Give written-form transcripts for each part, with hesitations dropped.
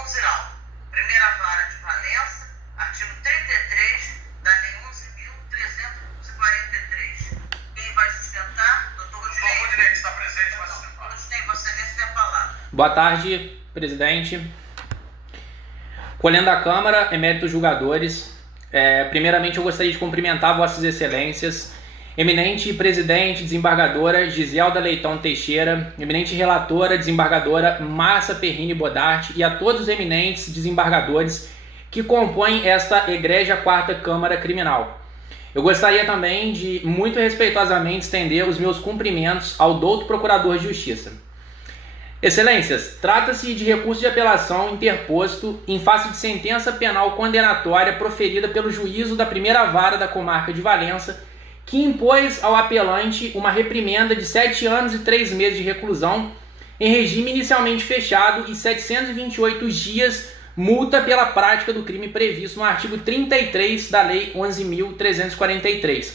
11 não. Primeira vara de Valença, artigo 33 da Lei 11.343. Quem vai sustentar? Doutor Rodinei. Doutor Rodinei, que está presente, vai sustentar. Rodinei, Vossa Excelência tem a palavra. Boa tarde, presidente. Colhendo a Câmara, eméritos julgadores, primeiramente eu gostaria de cumprimentar Vossas Excelências, eminente presidente, desembargadora Giselda Leitão Teixeira, eminente relatora, desembargadora Márcia Perrini Bodarte e a todos os eminentes desembargadores que compõem esta egrégia quarta Câmara Criminal. Eu gostaria também de, muito respeitosamente, estender os meus cumprimentos ao douto Procurador de Justiça. Excelências, trata-se de recurso de apelação interposto em face de sentença penal condenatória proferida pelo juízo da primeira vara da comarca de Valença, que impôs ao apelante uma reprimenda de 7 anos e 3 meses de reclusão em regime inicialmente fechado e 728 dias multa pela prática do crime previsto no artigo 33 da Lei 11.343.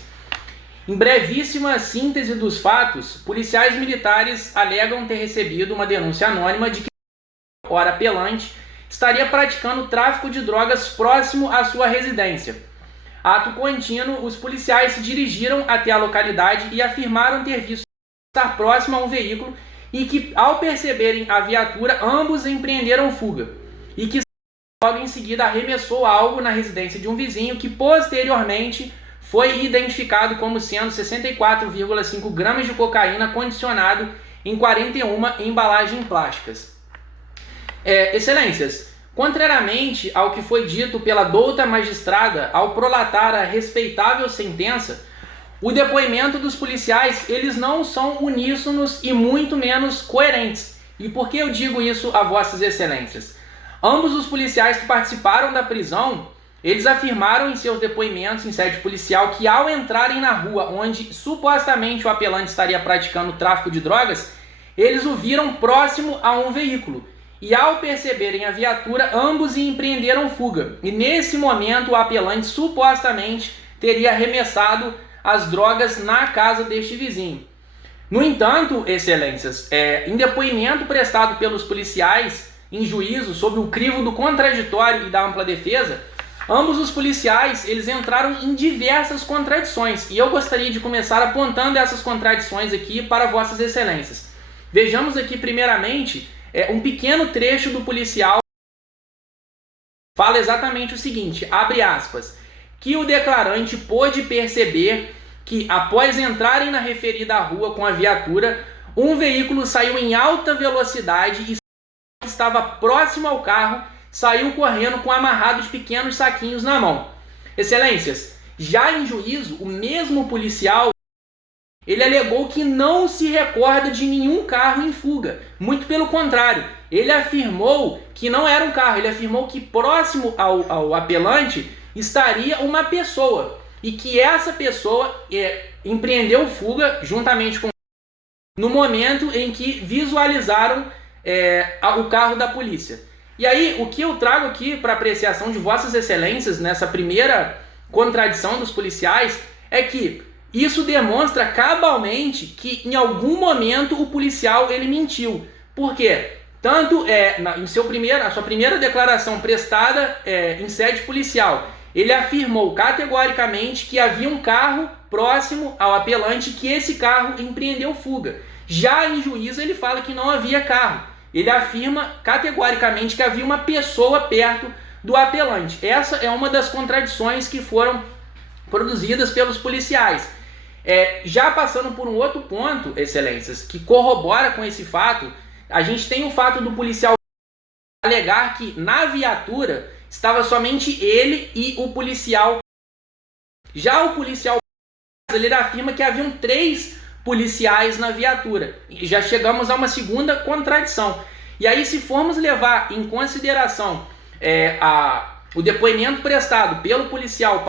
Em brevíssima síntese dos fatos, policiais militares alegam ter recebido uma denúncia anônima de que o apelante estaria praticando tráfico de drogas próximo à sua residência. Ato contínuo, os policiais se dirigiram até a localidade e afirmaram ter visto estar próximo a um veículo e que, ao perceberem a viatura, ambos empreenderam fuga e que logo em seguida arremessou algo na residência de um vizinho que posteriormente foi identificado como sendo 64,5 gramas de cocaína condicionado em 41 embalagens plásticas. Excelências, contrariamente ao que foi dito pela douta magistrada ao prolatar a respeitável sentença, o depoimento dos policiais eles não são uníssonos e muito menos coerentes. E por que eu digo isso a Vossas Excelências? Ambos os policiais que participaram da prisão, eles afirmaram em seus depoimentos em sede policial que ao entrarem na rua onde supostamente o apelante estaria praticando tráfico de drogas, eles o viram próximo a um veículo. E ao perceberem a viatura, ambos empreenderam fuga. E nesse momento o apelante supostamente teria arremessado as drogas na casa deste vizinho. No entanto, Excelências, em depoimento prestado pelos policiais em juízo sob o crivo do contraditório e da ampla defesa, ambos os policiais eles entraram em diversas contradições. E eu gostaria de começar apontando essas contradições aqui para Vossas Excelências. Vejamos aqui primeiramente um pequeno trecho do policial fala exatamente o seguinte, abre aspas, que o declarante pôde perceber que após entrarem na referida rua com a viatura, um veículo saiu em alta velocidade e estava próximo ao carro, saiu correndo com amarrados pequenos saquinhos na mão. Excelências, já em juízo, o mesmo policial ele alegou que não se recorda de nenhum carro em fuga. Muito pelo contrário, ele afirmou que não era um carro, ele afirmou que próximo ao apelante estaria uma pessoa e que essa pessoa empreendeu fuga juntamente com no momento em que visualizaram o carro da polícia. E aí, o que eu trago aqui para apreciação de Vossas Excelências nessa primeira contradição dos policiais é que isso demonstra cabalmente que em algum momento o policial ele mentiu. Por quê? Tanto em a sua primeira declaração prestada em sede policial, ele afirmou categoricamente que havia um carro próximo ao apelante que esse carro empreendeu fuga. Já em juízo ele fala que não havia carro. Ele afirma categoricamente que havia uma pessoa perto do apelante. Essa é uma das contradições que foram produzidas pelos policiais. Já passando por um outro ponto, Excelências, que corrobora com esse fato, a gente tem o fato do policial alegar que na viatura estava somente ele e o policial. Já o policial ele afirma que haviam 3 policiais na viatura. E já chegamos a uma segunda contradição. E aí, se formos levar em consideração o depoimento prestado pelo policial,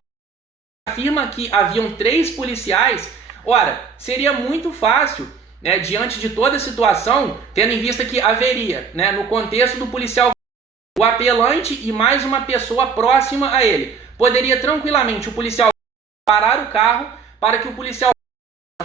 afirma que haviam 3 policiais, ora, seria muito fácil, diante de toda a situação, tendo em vista que haveria, no contexto do policial, o apelante e mais uma pessoa próxima a ele. Poderia tranquilamente o policial parar o carro para que o policial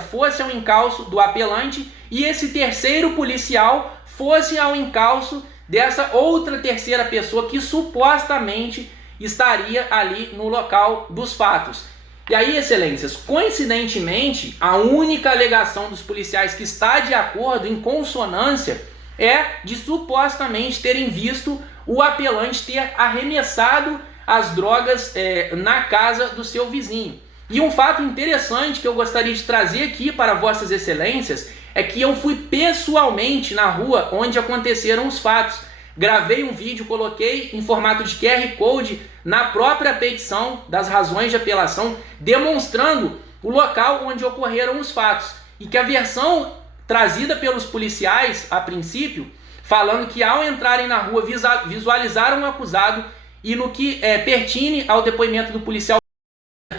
fosse ao encalço do apelante e esse terceiro policial fosse ao encalço dessa outra terceira pessoa que supostamente estaria ali no local dos fatos. E aí, excelências, coincidentemente, a única alegação dos policiais que está de acordo, em consonância, é de supostamente terem visto o apelante ter arremessado as drogas na casa do seu vizinho. E um fato interessante que eu gostaria de trazer aqui para vossas excelências é que eu fui pessoalmente na rua onde aconteceram os fatos. Gravei um vídeo, coloquei em formato de QR Code na própria petição das razões de apelação, demonstrando o local onde ocorreram os fatos. E que a versão trazida pelos policiais, a princípio, falando que ao entrarem na rua visualizaram o acusado, e no que pertine ao depoimento do policial,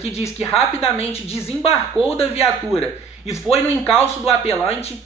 que diz que rapidamente desembarcou da viatura e foi no encalço do apelante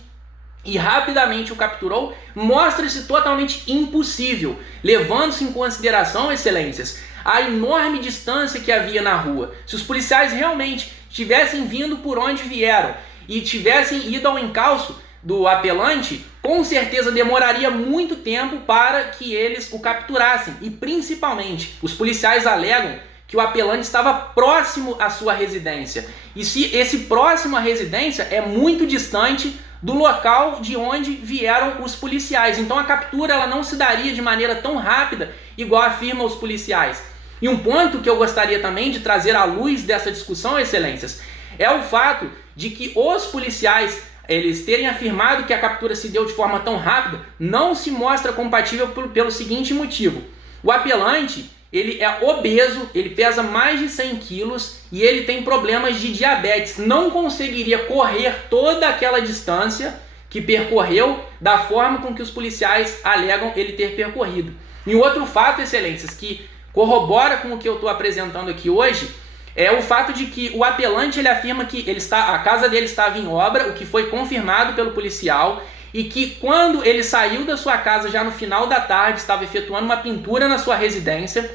e rapidamente o capturou, mostra-se totalmente impossível, levando-se em consideração, excelências, a enorme distância que havia na rua. Se os policiais realmente tivessem vindo por onde vieram e tivessem ido ao encalço do apelante, com certeza demoraria muito tempo para que eles o capturassem. E principalmente, os policiais alegam que o apelante estava próximo à sua residência. E se esse próximo à residência é muito distante do local de onde vieram os policiais. Então a captura ela não se daria de maneira tão rápida, igual afirmam os policiais. E um ponto que eu gostaria também de trazer à luz dessa discussão, excelências, é o fato de que os policiais, eles terem afirmado que a captura se deu de forma tão rápida, não se mostra compatível pelo seguinte motivo. O apelante, ele é obeso, ele pesa mais de 100 quilos e ele tem problemas de diabetes. Não conseguiria correr toda aquela distância que percorreu da forma com que os policiais alegam ele ter percorrido. E outro fato, excelências, que corrobora com o que eu estou apresentando aqui hoje, é o fato de que o apelante ele afirma que a casa dele estava em obra, o que foi confirmado pelo policial, e que quando ele saiu da sua casa já no final da tarde, estava efetuando uma pintura na sua residência,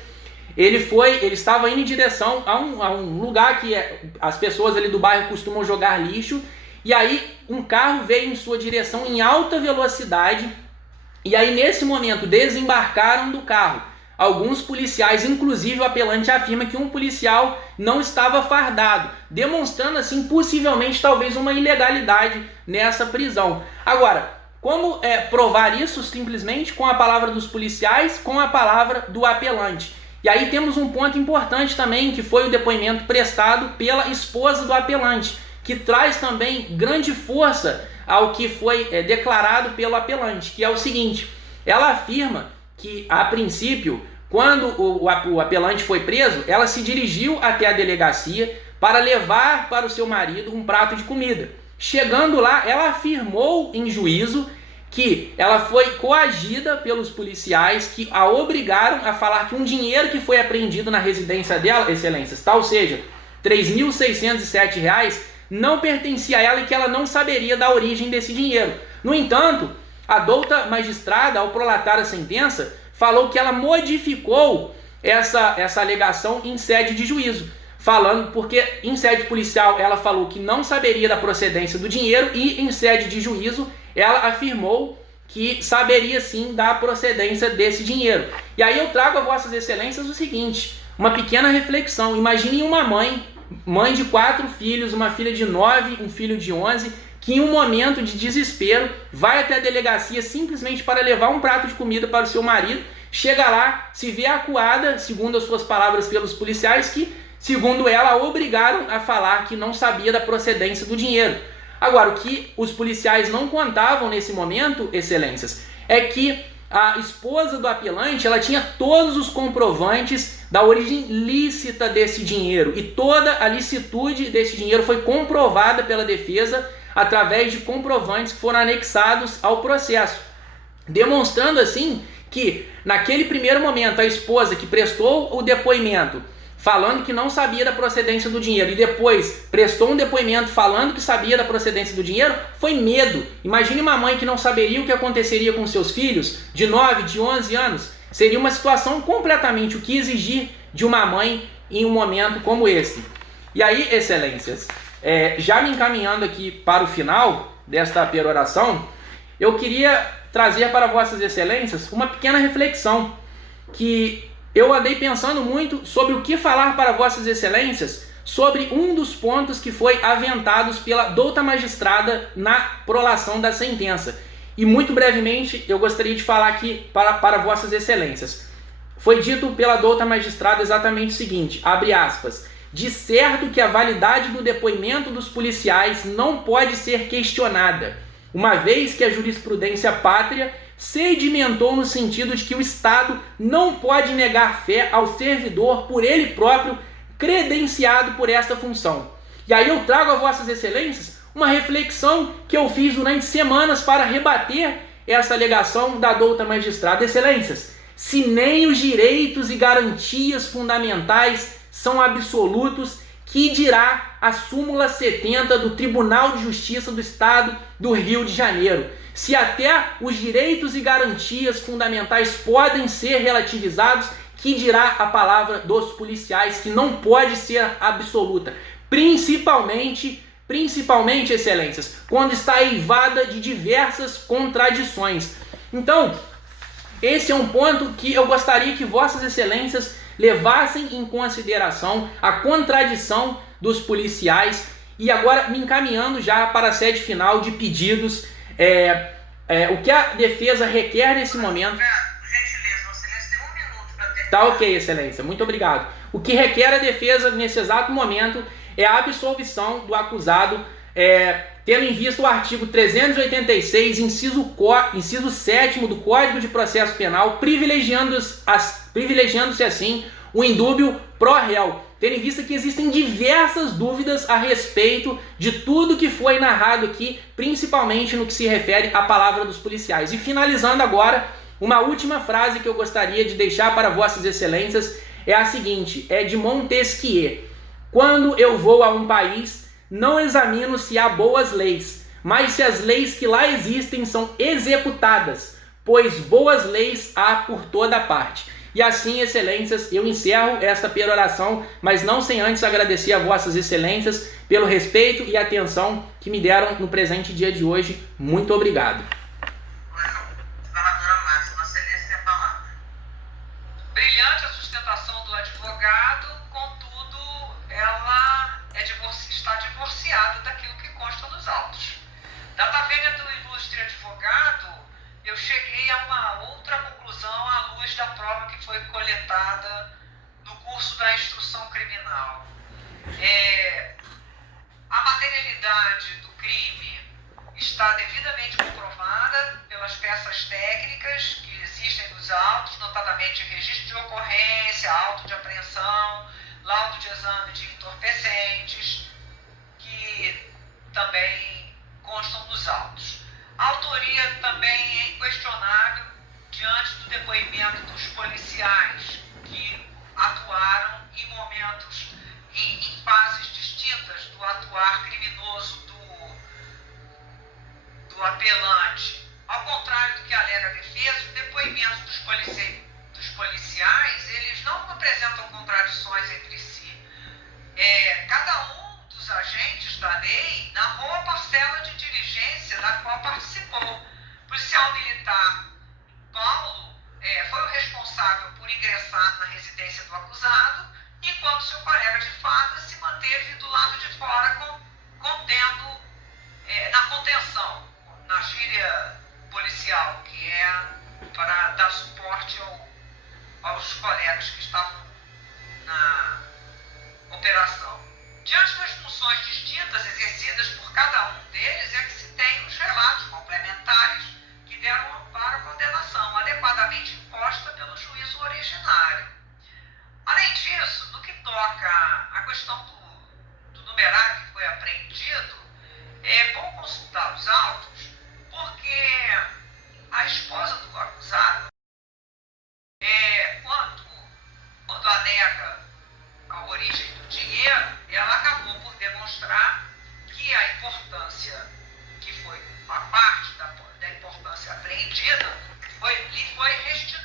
ele estava indo em direção a um lugar que as pessoas ali do bairro costumam jogar lixo, e aí um carro veio em sua direção em alta velocidade, e aí nesse momento desembarcaram do carro alguns policiais, inclusive o apelante afirma que um policial não estava fardado, demonstrando assim possivelmente talvez uma ilegalidade nessa prisão. Agora, como provar isso? Simplesmente com a palavra dos policiais, com a palavra do apelante. E aí temos um ponto importante também, que foi o depoimento prestado pela esposa do apelante, que traz também grande força ao que foi declarado pelo apelante, que é o seguinte: ela afirma que, a princípio, quando o apelante foi preso, ela se dirigiu até a delegacia para levar para o seu marido um prato de comida. Chegando lá, ela afirmou em juízo que ela foi coagida pelos policiais que a obrigaram a falar que um dinheiro que foi apreendido na residência dela, excelências, ou seja, R$ 3.607, não pertencia a ela e que ela não saberia da origem desse dinheiro. No entanto, a douta magistrada, ao prolatar a sentença, falou que ela modificou essa alegação em sede de juízo, falando porque em sede policial ela falou que não saberia da procedência do dinheiro e em sede de juízo ela afirmou que saberia sim da procedência desse dinheiro. E aí eu trago a vossas excelências o seguinte, uma pequena reflexão. Imaginem uma mãe de 4 filhos, uma filha de 9, um filho de 11, que em um momento de desespero vai até a delegacia simplesmente para levar um prato de comida para o seu marido, chega lá, se vê acuada, segundo as suas palavras, pelos policiais que, segundo ela, a obrigaram a falar que não sabia da procedência do dinheiro. Agora, o que os policiais não contavam nesse momento, excelências, é que a esposa do apelante ela tinha todos os comprovantes da origem lícita desse dinheiro e toda a licitude desse dinheiro foi comprovada pela defesa através de comprovantes que foram anexados ao processo, demonstrando assim que naquele primeiro momento a esposa que prestou o depoimento falando que não sabia da procedência do dinheiro e depois prestou um depoimento falando que sabia da procedência do dinheiro, foi medo. Imagine uma mãe que não saberia o que aconteceria com seus filhos de 9, de 11 anos. Seria uma situação completamente o que exigir de uma mãe em um momento como esse. E aí, excelências, já me encaminhando aqui para o final desta peroração, eu queria trazer para Vossas Excelências uma pequena reflexão que eu andei pensando muito sobre o que falar para Vossas Excelências sobre um dos pontos que foi aventados pela douta magistrada na prolação da sentença. E muito brevemente eu gostaria de falar aqui para Vossas Excelências. Foi dito pela douta magistrada exatamente o seguinte, abre aspas, de certo que a validade do depoimento dos policiais não pode ser questionada, uma vez que a jurisprudência pátria sedimentou no sentido de que o Estado não pode negar fé ao servidor por ele próprio credenciado por esta função. E aí eu trago a Vossas Excelências uma reflexão que eu fiz durante semanas para rebater essa alegação da douta magistrada. Excelências, se nem os direitos e garantias fundamentais são absolutos, que dirá a súmula 70 do Tribunal de Justiça do Estado do Rio de Janeiro. Se até os direitos e garantias fundamentais podem ser relativizados, que dirá a palavra dos policiais, que não pode ser absoluta, principalmente, excelências, quando está eivada de diversas contradições. Então, esse é um ponto que eu gostaria que Vossas Excelências levassem em consideração a contradição dos policiais. E agora, me encaminhando já para a sede final de pedidos, o que a defesa requer nesse momento... Gentileza, Excelência, tem 1 minuto para terminar. Tá ok, Excelência, muito obrigado. O que requer a defesa nesse exato momento é a absolvição do acusado, tendo em vista o artigo 386, inciso 7º do Código de Processo Penal, privilegiando-se assim o indúbio pro réu, tendo em vista que existem diversas dúvidas a respeito de tudo que foi narrado aqui, principalmente no que se refere à palavra dos policiais. E finalizando agora, uma última frase que eu gostaria de deixar para Vossas Excelências é a seguinte, é de Montesquieu. Quando eu vou a um país, não examino se há boas leis, mas se as leis que lá existem são executadas, pois boas leis há por toda parte. E assim, Excelências, eu encerro esta peroração, mas não sem antes agradecer a Vossas Excelências pelo respeito e atenção que me deram no presente dia de hoje. Muito obrigado. Desembargadora Márcia, Vossa Excelência tem a palavra. Brilhante a sustentação do advogado, contudo, ela está divorciada daquilo que consta nos autos. Da taverna do ilustre advogado, eu cheguei a uma outra conclusão à luz da prova que foi coletada no curso da instrução criminal. A materialidade do crime está devidamente comprovada pelas peças técnicas que existem nos autos, notadamente registro de ocorrência, auto de apreensão, laudo de exame de entorpecentes, que também constam nos autos. A autoria também é inquestionável diante do depoimento dos policiais que atuaram em momentos, em fases distintas do atuar criminoso do apelante. Ao contrário do que alega a defesa, o depoimento dos policiais, eles não apresentam contradições entre si. Cada um dos agentes da lei narrou a parcela de diligência da qual participou. O policial militar Paulo foi o responsável por ingressar na residência do acusado, enquanto seu colega de farda se manteve do lado de fora, na contenção, na gíria policial, que é para dar suporte aos colegas que estavam na operação. Diante das funções distintas exercidas por cada um deles, é que se tem os relatos complementares que deram amparo à condenação, adequadamente imposta pelo juízo originário. Além disso, no que toca à questão do numerário que foi apreendido, é bom consultar os autos, porque a esposa do acusado, quando alega a origem do dinheiro, ela acabou por demonstrar que a importância que foi a parte da importância apreendida lhe foi restituída.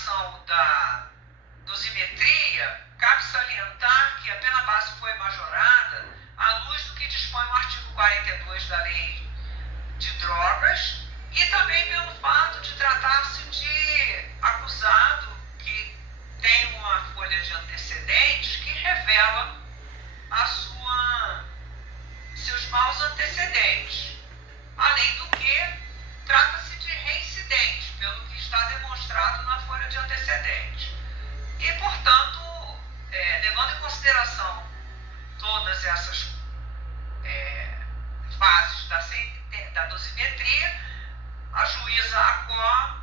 alteração da dosimetria, cabe salientar que a pena base foi majorada à luz do que dispõe o artigo 42 da Lei de Drogas e também pelo fato de tratar-se de acusado que tem uma folha de antecedentes que revela seus maus antecedentes. Além do que, trata-se de reincidente, pelo que está demonstrado na folha de antecedentes. E, portanto, levando em consideração todas essas fases da dosimetria, a juíza Acó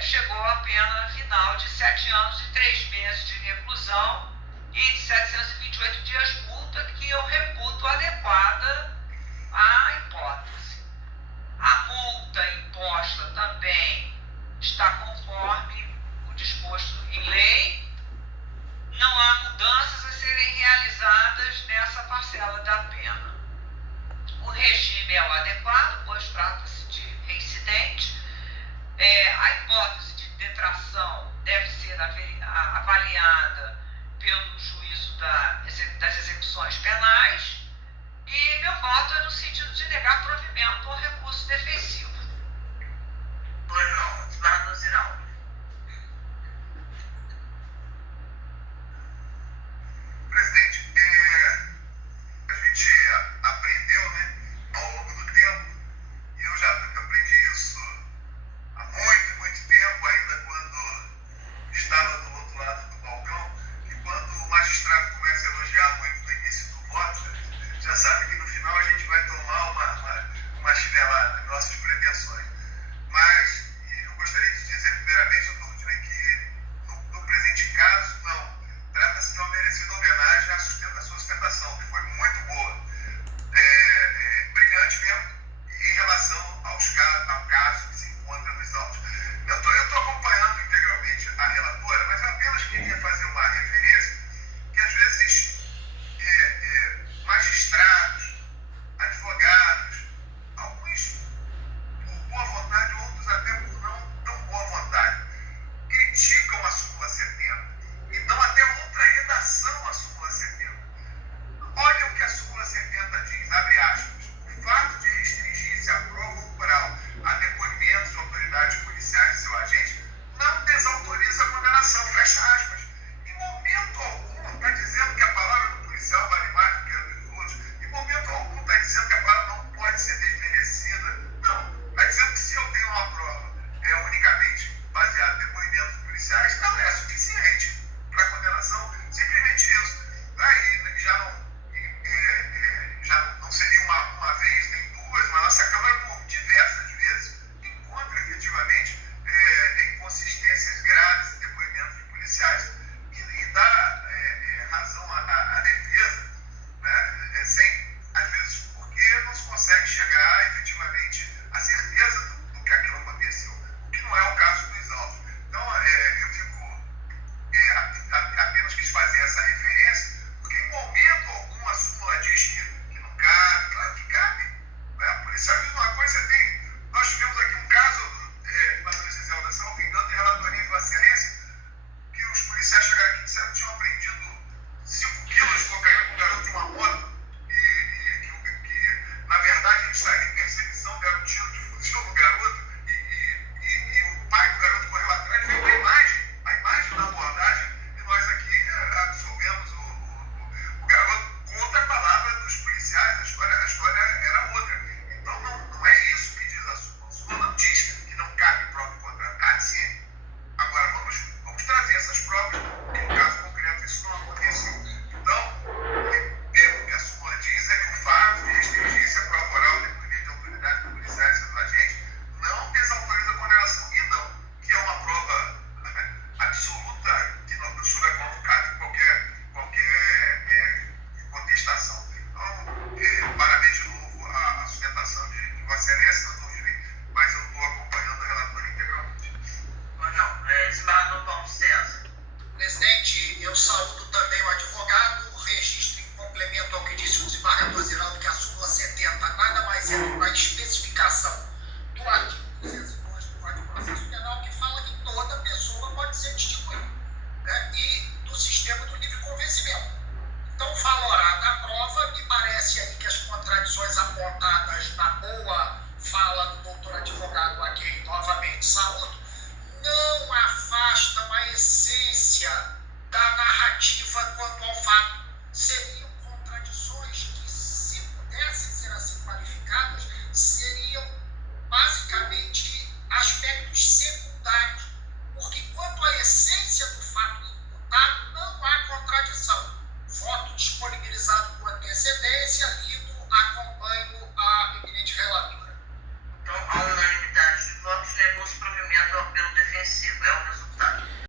chegou à pena final de 7 anos e 3 meses de reclusão e de 728 dias multa, que eu reputo adequada à hipótese. A multa imposta também está conforme o disposto em lei. Não há mudanças a serem realizadas nessa parcela da pena. O regime é o adequado, pois trata-se de reincidente. A hipótese de detração deve ser avaliada pelo juízo das execuções penais e meu voto é no sentido de negar provimento ao recurso defensivo. Pois não, desembargador Ziraldo. Presidente, a gente aprendeu, né, ao longo do tempo, e eu já aprendi isso há muito, muito tempo, ainda quando estava do outro lado do balcão, que quando o magistrado começa a elogiar muito no início do voto, já sabe que no final a gente vai tomar uma chinelada, nossas pretensões. Mas eu gostaria de dizer, primeiramente, doutor Rudinei, que no presente caso, não. Trata-se de uma merecida homenagem à sua sustentação, que foi muito boa. Brilhante mesmo em relação ao caso que se encontra nos autos. Eu estou acompanhando integralmente a relatora, mas eu apenas queria fazer uma referência que às vezes magistrados, advogados, alguns por boa vontade, outros até por não tão boa vontade, criticam a súmula 70 e dão até outra redação à súmula 70. Olha o que a súmula 70 diz, abre aspas, o fato de restringir-se à prova oral a depoimentos de autoridades policiais e seu agente não desautoriza a condenação, fecha aspas. Em momento algum está dizendo que a palavra do policial vale mais do que a dos outros, em momento algum está dizendo que a palavra não pode ser desmerecida. Não, está dizendo que se eu tenho uma prova unicamente baseada em depoimentos policiais, não é suficiente.